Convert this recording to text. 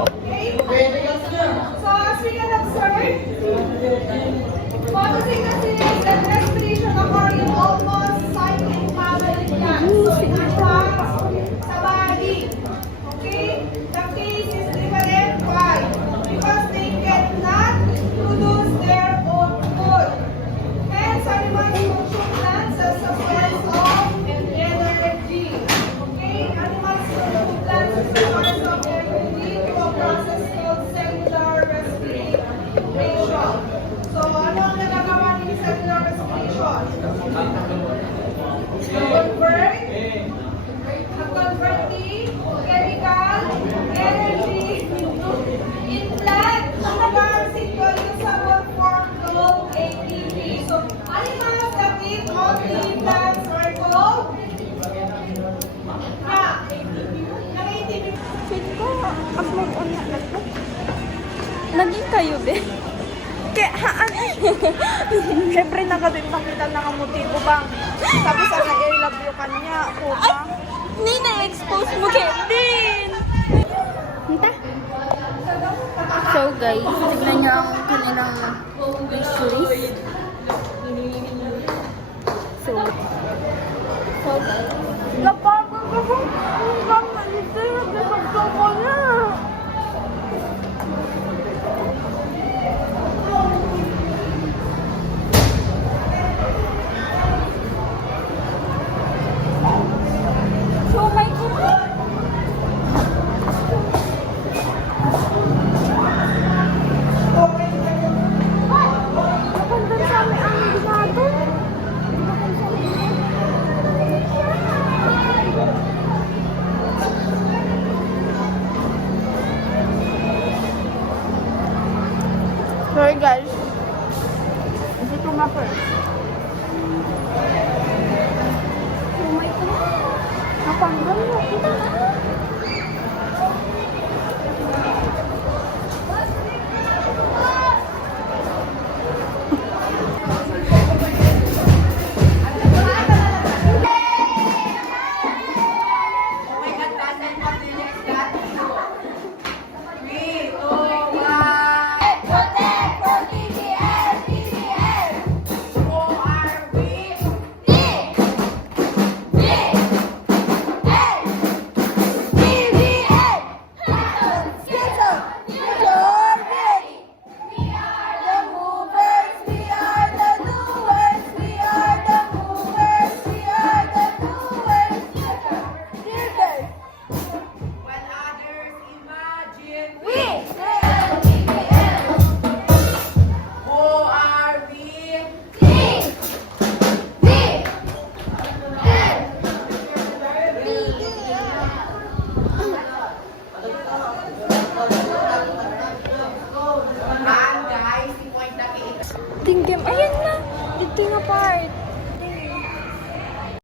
Okay? So as we can observe, photosynthesis and respiration occur in almost cyclic mammalian plants. So it happens sa body. Okay? The case is different. Why? Because they cannot produce their own food. Hence, animals consume plants as a source of energy. Okay? Animals consume plants as a source of energy through a process called cellular respiration. So, ano ang nagagawa ng cellular respiration? Convert the chemical energy in plant sugars into a usable form called ATP. So, animals that eat only plants are called ATP. Wait ko, upload on na lang. Naging kayo din. Kaya, siyempre nakita na ang motibo bang. Sabi sa na I love you kanya. Ako ba? Hindi na-expose mo kay din. Hintah. So guys, tignan niyo ang kanilang wishlist. So guys. Napagod ako. Ang nalito yung bisagto ko na. So my God. Napandan sa amin ang ginagawa. Sorry guys. Ito nga first. Oh my God. Napanggal mo. Kita na. We